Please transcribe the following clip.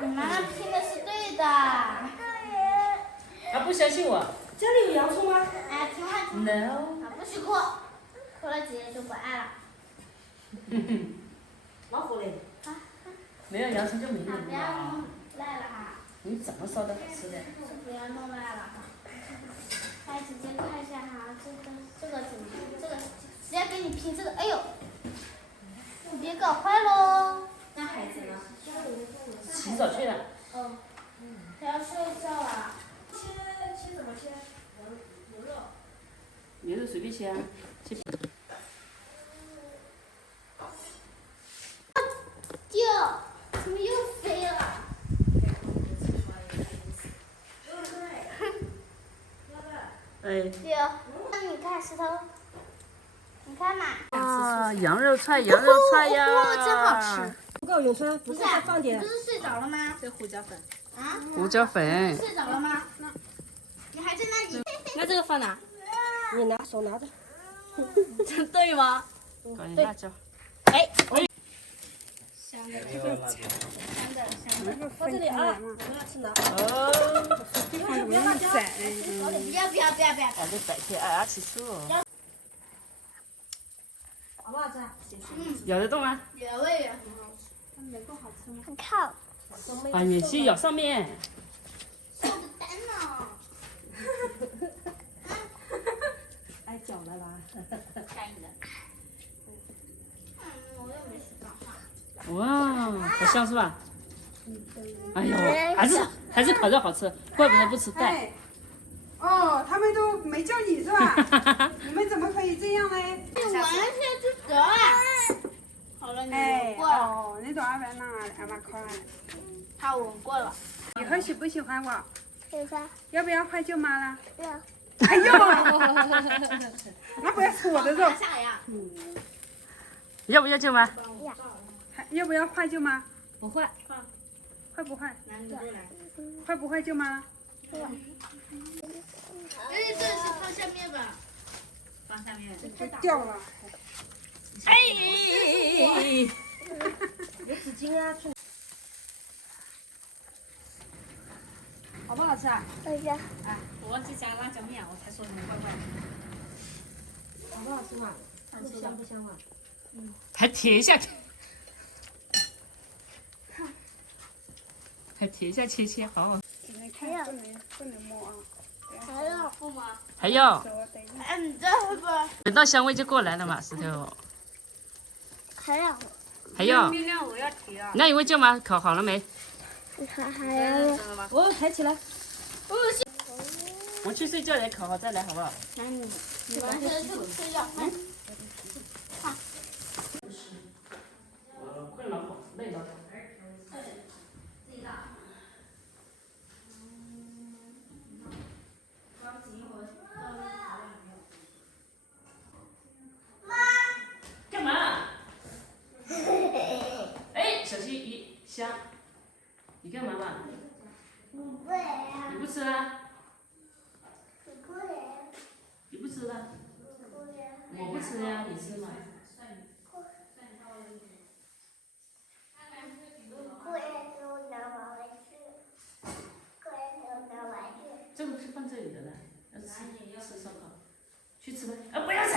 你妈妈拼的是对的。他不相信我。家里有洋葱吗？哎，听话听话。 No。不许哭，哭了姐姐就不爱了。老虎嘞？没有洋葱就没有不要了。弄赖了哈。你怎么烧的好吃的？是不要弄赖了哈。来，姐姐看一下哈，这个怎么？这个直接给你拼这个，哎呦，你别搞坏喽。那孩子呢？洗澡去了。哦，他要睡觉了。切怎么切？牛肉。牛肉随便切啊，切。丢，怎么又飞了？哎。丢，那你看石头，你看嘛。啊，羊肉串，羊肉串呀！真好吃。不够永春，不是，再放点你不。是睡着了吗？这胡椒粉。啊？胡椒粉。睡着了吗？你还在那里？那这个放哪？你拿手拿着。这对吗？搞点辣椒。哎，香的，香的。放这里啊，我要吃哪？哦。不要辣椒。不要！反正白天爱吃醋。好不好吃？咬得动吗？原味原。能够好吃吗？很靠。啊，你先咬上面。我的蛋呢？挨脚了吧？可以的。我又没吃到。哇，好香是吧？哎呦，还是烤肉好吃，怪不得不吃蛋。哎，哦，他们都没叫你是吧？你们怎么可以这样呢？你闻一下就得了。好了，你哎，闻过了，哦，你多少万那2万块？他闻过了。以后喜不喜欢我？喜欢。要不要换舅妈了？要。哎呦，那不要吃我的肉。下呀。要不要舅妈？要不要换舅妈？不会。会不会？男的都来。会不会舅妈？哎，这是放下面吧。放下面。就掉了。哎。有纸巾啊，去。好不好吃啊？等一下。哎，我忘记加辣椒面，我才说你们怪怪的。好不好吃嘛？香不香嘛？还舔一下，还舔一下切，好好。只能看，不能摸啊。还要不吗？还要手等一下。哎，你这会不会？等到香味就过来了嘛，石头。还要。还要？面料我要提啊。那一位舅妈烤好了没？还要。我抬起来。我去睡觉也烤好再来好不好？那你完全就睡觉。我困了，累了。干嘛？哎，小心一香。你干嘛嘛？你不吃啊？你不吃了？我不吃呀，你吃嘛。这个是放这里的呢，要吃烧烤，去吃吧。啊，不要吃。